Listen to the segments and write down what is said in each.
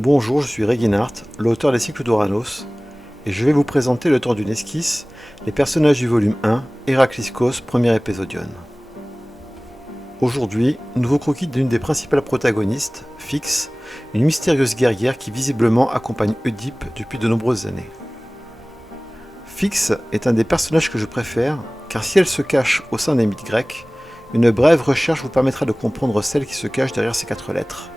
Bonjour, je suis Reginhard, l'auteur des cycles d'Oranos, et je vais vous présenter le temps d'une esquisse, les personnages du volume 1, Héracliskos, premier épisodion. Aujourd'hui, nouveau croquis d'une des principales protagonistes, Phix, une mystérieuse guerrière qui visiblement accompagne Oedipe depuis de nombreuses années. Phix est un des personnages que je préfère, car si elle se cache au sein des mythes grecs, une brève recherche vous permettra de comprendre celle qui se cache derrière ces 4 lettres.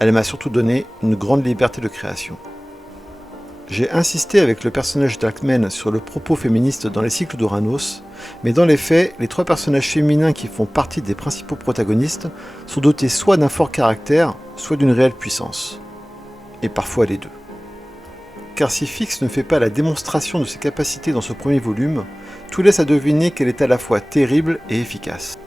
Elle m'a surtout donné une grande liberté de création. J'ai insisté avec le personnage d'Alcmène sur le propos féministe dans les cycles d'Oranos, mais dans les faits, les 3 personnages féminins qui font partie des principaux protagonistes sont dotés soit d'un fort caractère, soit d'une réelle puissance. Et parfois les deux. Car si Phix ne fait pas la démonstration de ses capacités dans ce premier volume, tout laisse à deviner qu'elle est à la fois terrible et efficace.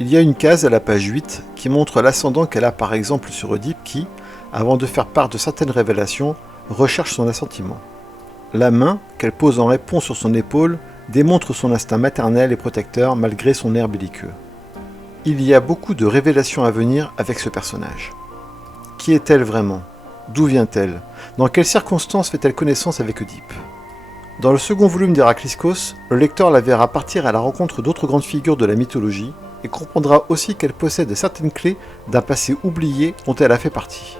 Il y a une case à la page 8 qui montre l'ascendant qu'elle a par exemple sur Oedipe qui, avant de faire part de certaines révélations, recherche son assentiment. La main qu'elle pose en réponse sur son épaule démontre son instinct maternel et protecteur malgré son air belliqueux. Il y a beaucoup de révélations à venir avec ce personnage. Qui est-elle vraiment ? D'où vient-elle ? Dans quelles circonstances fait-elle connaissance avec Oedipe ? Dans le second volume d'Héracliskos, le lecteur la verra partir à la rencontre d'autres grandes figures de la mythologie, et comprendra aussi qu'elle possède certaines clés d'un passé oublié dont elle a fait partie.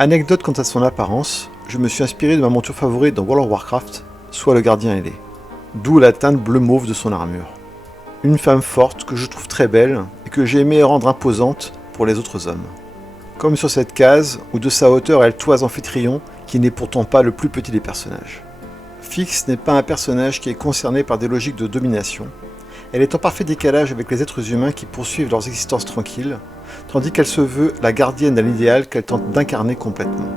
Anecdote quant à son apparence, je me suis inspiré de ma monture favorite dans World of Warcraft, soit le gardien ailé. D'où la teinte bleu-mauve de son armure. Une femme forte que je trouve très belle et que j'ai aimé rendre imposante pour les autres hommes. Comme sur cette case où de sa hauteur elle toise Amphitryon, qui n'est pourtant pas le plus petit des personnages. Phix n'est pas un personnage qui est concerné par des logiques de domination. Elle est en parfait décalage avec les êtres humains qui poursuivent leurs existences tranquilles, tandis qu'elle se veut la gardienne d'un idéal qu'elle tente d'incarner complètement.